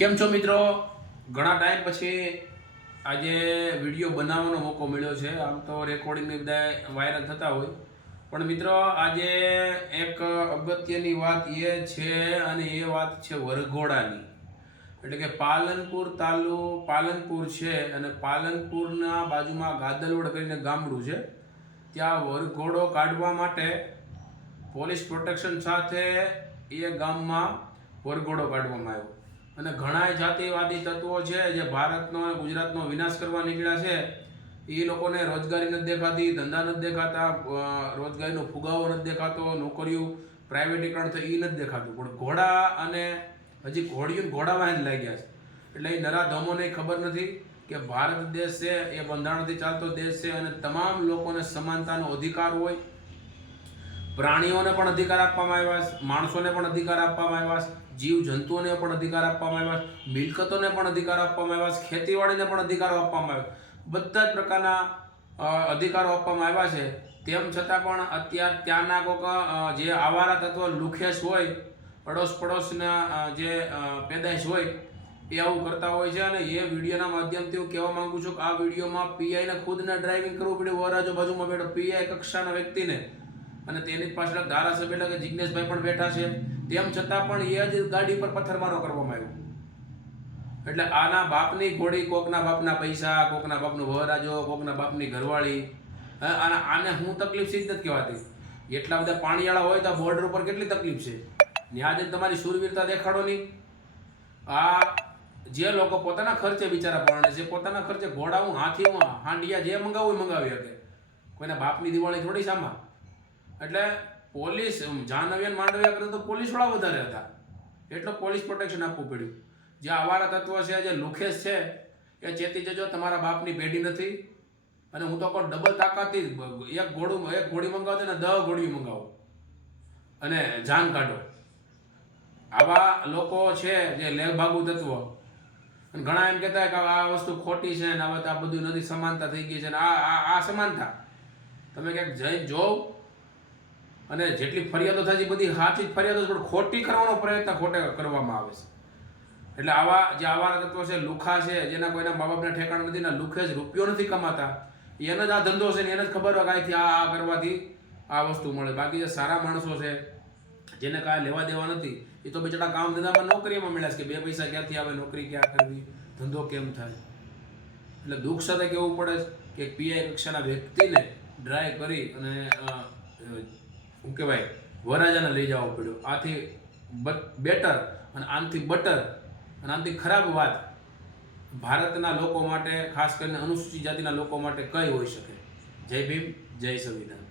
કેમ છો મિત્રો? ઘણા ટાઈમ પછી આજે વિડીયો બનાવવાનો મોકો મળ્યો છે. આમ તો રેકોર્ડિંગ બધા વાયરલ થતા હોય, પણ મિત્રો આજે એક અગત્યની વાત એ છે અને એ વાત છે વરઘોડાની. એટલે કે પાલનપુર છે અને પાલનપુરના બાજુમાં ગાદલવડ કરીને ગામડું છે. ત્યાં વરઘોડો કાઢવા માટે પોલીસ પ્રોટેક્શન સાથે એ ગામમાં વરઘોડો કાઢવામાં આવ્યો. અને ઘણા જાતિવાદી તત્વો છે જે ભારતનો અને ગુજરાતનો વિનાશ કરવા નીકળ્યા છે. એ લોકોને રોજગારી નથી દેખાતી, ધંધા નથી દેખાતા, રોજગારીનો ફુગાવો નથી દેખાતો, નોકરીઓ પ્રાઇવેટીકરણ થઈ એ નથી દેખાતું, પણ ઘોડા અને હજી ઘોડામાં જ લાગ્યા છે. એટલે એ નરાધમોને ખબર નથી કે ભારત દેશ છે એ બંધારણથી ચાલતો દેશ છે અને તમામ લોકોને સમાનતાનો અધિકાર હોય. પ્રાણીઓને પણ અધિકાર આપવામાં આવ્યા છે, માણસોને પણ અધિકાર આપવામાં આવ્યા છે, જીવ જંતુઓને પણ અધિકાર આપવામાં આવ્યા છે, મિલકતોને પણ અધિકાર આપવામાં આવ્યા છે, ખેતીવાડીને પણ અધિકારો આપવામાં આવ્યા છે. બધા જ પ્રકારના અધિકારો આપવામાં આવ્યા છે. તેમ છતાં પણ અત્યારે ત્યાંના કોઈક જે આવારા તત્વ લુખેશ હોય, અડોશ પડોશના જે પેદાશ હોય, એ આવું કરતા હોય છે. અને એ વિડીયોના માધ્યમથી હું કહેવા માંગુ છું કે આ વિડીયોમાં પીઆઈને ખુદને ડ્રાઇવિંગ કરવું પડ્યું, વરરાજો બાજુમાં બેઠો પીઆઈ કક્ષાના વ્યક્તિને, અને તેની પાછળ ધારાસભ્ય એટલે કે જિજ્ઞેશભાઈ પણ બેઠા છે. તેમ છતાં પણ એ જ ગાડી પર પથ્થરમારો કરવામાં આવ્યો. એટલે આના બાપની ઘોડી, કોકના બાપના પૈસા, કોકના બાપનું વરરાજો, કોકના બાપની ઘરવાળી, આને હું તકલીફ છે જ નથી કહેવાતી. એટલા બધા પાણીવાળા હોય તો બોર્ડર ઉપર કેટલી તકલીફ છે. ત્યાં જ તમારી શૂરવીરતા દેખાડો નહીં. આ જે લોકો પોતાના ખર્ચે બિચારા પરણે છે, પોતાના ખર્ચે ઘોડાઓ, હાથી, હાંડિયા જે મંગાવવું મંગાવી શકે. કોઈના બાપની દિવાળી થોડી સામા. એટલે પોલીસ જાનવિયાન માંડવ્યા કરતા તો પોલીસવાળા વધારે હતા, એટલો પોલીસ પ્રોટેક્શન આપવું પડ્યું. જે આવારા તત્વ છે, જે લુખેશ છે, એ ચેતી જજો, તમારા બાપની પેઢી નથી. અને હું તો કહું ડબલ તાકાતથી એક ઘોડી મંગાવો ને 10 ઘોડીઓ મંગાવો અને જાન કાઢો. આવા લોકો છે જે લેભાગુ તત્વ. અને ઘણા એમ કહેતા કે આ વસ્તુ ખોટી છે ને આ બધું નથી, સમાનતા થઈ ગઈ છે ને આ સમાનતા તમે ક્યાંક જઈ જોવ. અને જેટલી ફરિયાદો થાય છે બધી સાચી જ ફરિયાદો, પણ ખોટી કરવાનો પ્રયત્ન ખોટે કરવામાં આવે છે. એટલે આવા જે આવારા તત્વો છે, લુખા છે, જેના કોઈના મા બાપના ઠેકાણા નથી, ના લુખે જ રૂપિયો નથી કમાતા, એને જ આ ધંધો છે ને એને જ ખબર હોય કાંઈથી આ કરવાથી આ વસ્તુ મળે. બાકી જે સારા માણસો છે જેને કાંઈ લેવા દેવા નથી, એ તો બિચારા કામ ધંધામાં નોકરીમાં મળ્યા છે કે 2 પૈસા ક્યાંથી આવે, નોકરી ક્યાં કરવી, ધંધો કેમ થાય. એટલે દુઃખ સાથે કહેવું પડે કે પીઆઈ કક્ષાના વ્યક્તિને ડ્રાય કરી અને શું કહેવાય વરરાજાને લઈ જવો પડ્યો. આથી બેટર અને આનાથી બટર અને આનાથી ખરાબ વાત ભારતના લોકો માટે, ખાસ કરીને અનુસૂચિત જાતિના લોકો માટે કઈ હોઈ શકે. જય ભીમ, જય સંવિધાન.